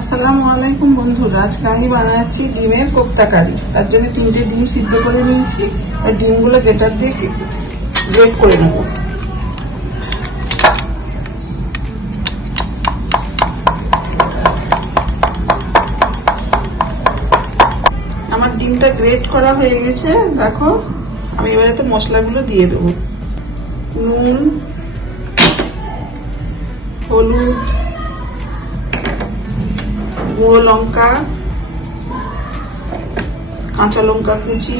আসসালামু আলাইকুম বন্ধুরা, আজকে আমি বানাচ্ছি ডিমের কোপ্তা কারি। তার জন্য তিনটে ডিম সিদ্ধ করে নিয়েছি। আর ডিমগুলো গেটার দিয়ে গ্রেট করে নেব। আমার ডিমটা গ্রেট করা হয়ে গেছে। দেখো, আমি এবারে তো মশলাগুলো দিয়ে দেবো। নুন, হলুদ গুঁড়ো লঙ্কা, কাঁচা লঙ্কা কুচি,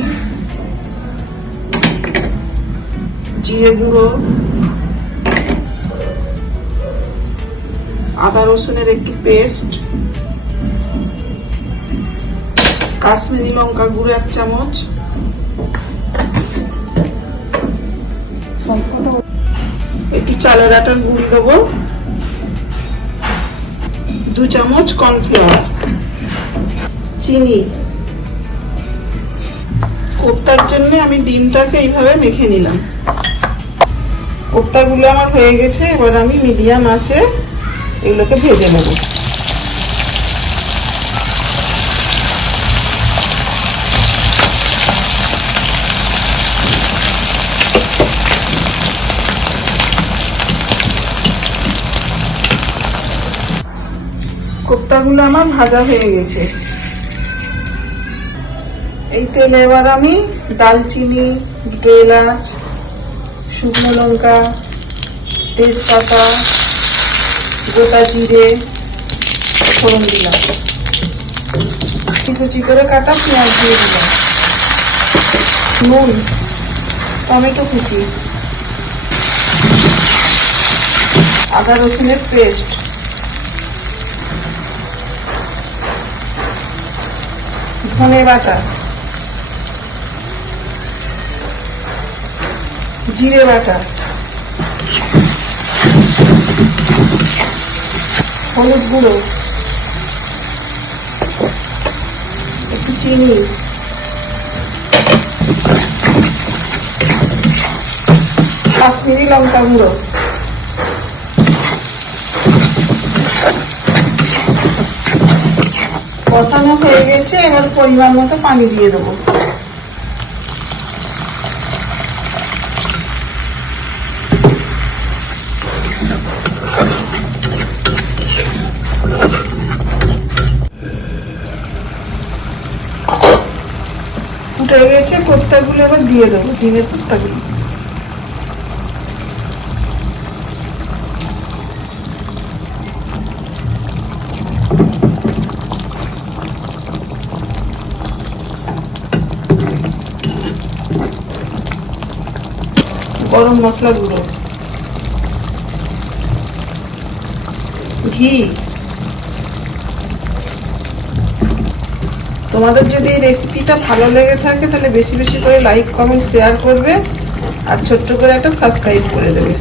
জিরে গুঁড়ো, আদা রসুনের একটু পেস্ট, কাশ্মীরি লঙ্কা গুঁড়ো এক চামচ। একটু চালের আটার গুঁড়ি দেবো। দু চামচ কর্নফ্লাওয়ার চিনি। কোপ্তার জন্য আমি ডিমটাকে এইভাবে মেখে নিলাম। কোপ্তাগুলো আমার হয়ে গেছে, এবার আমি মিডিয়াম আছে এগুলোকে ভেজে নেব। কোপ্তাগুলো আমার ভাজা হয়ে গেছে। এই তেলে এবার আমি দালচিনি দুটো এলাচ শুকনো লঙ্কা, তেজপাতা, গোটা জিরে ফোড়ন দিলাম। কুচি করে কাটা পেঁয়াজ দিয়ে দিলাম। নুন, টমেটো কুচি, আদা রসুনের পেস্ট। ধনে বাটা। জিরে বাটা। হলুদ গুঁড়ো। একটু চিনি। কাশ্মীরি লঙ্কা গুঁড়ো। কষানো হয়ে গেছে, এবার পরিমাণ মতো পানি দিয়ে দেবো। ফুটে গেছে, কোপ্তাগুলো এবার দিয়ে দেবো, ডিমের কোপ্তাগুলো। গরম মশলা গুঁড়ো। ঘি। তোমাদের যদি এই রেসিপিটা ভালো লেগে থাকে, তাহলে বেশি বেশি করে লাইক কমেন্ট শেয়ার করবে আর ছোট্ট করে একটা সাবস্ক্রাইব করে দেবে।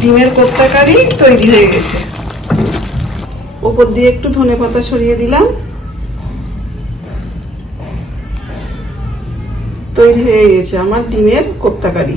ডিমের কোপ্তা কারি তৈরি হয়ে গেছে। ওপর দিয়ে একটু ধনে পাতা ছড়িয়ে দিলাম। তৈরি হয়ে গেছে আমার ডিমের কোপ্তা কারি